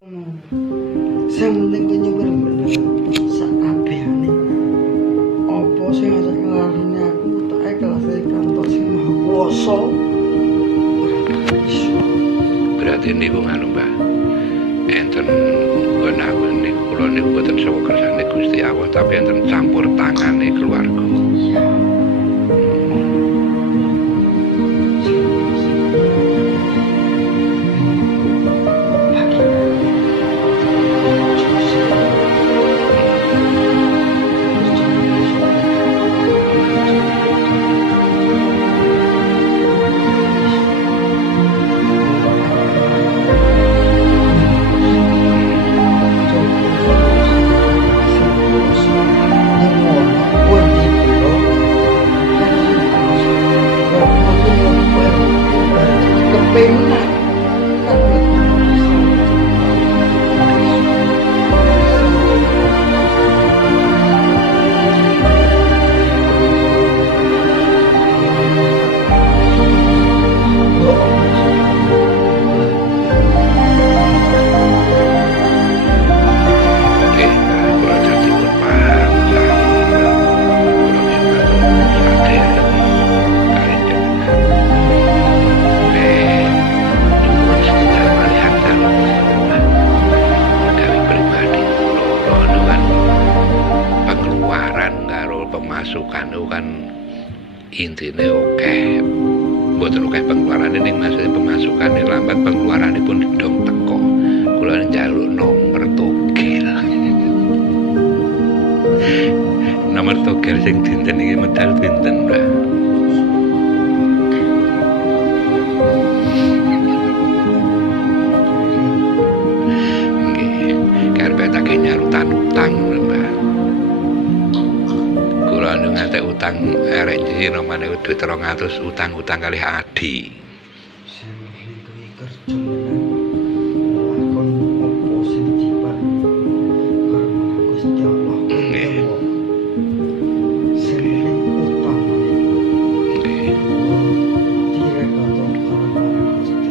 Sing penting kowe nyuwun bener sakabehane. Apa sing ngajak ngelarani aku tak kelas kantor sing maha kuwasa. Berarti niku nganu Mbah. Enten aku niku kula niku boten sawa kersane Gusti Allah tapi enten campur tangane keluarga. Pemasukan itu kan intinya oke, mboten akeh pengeluarane ning maksud pemasukan lambat pengeluarane pun didong teko. Kula njaluk nomor togel. Nomor togel sing dinten iki medal pinten, Mbah? Nggih, karepe tak nyarutan-utang, Mbah. Kula ngantek utang arek iki nomane duit 200 utang-utang kalih Adi.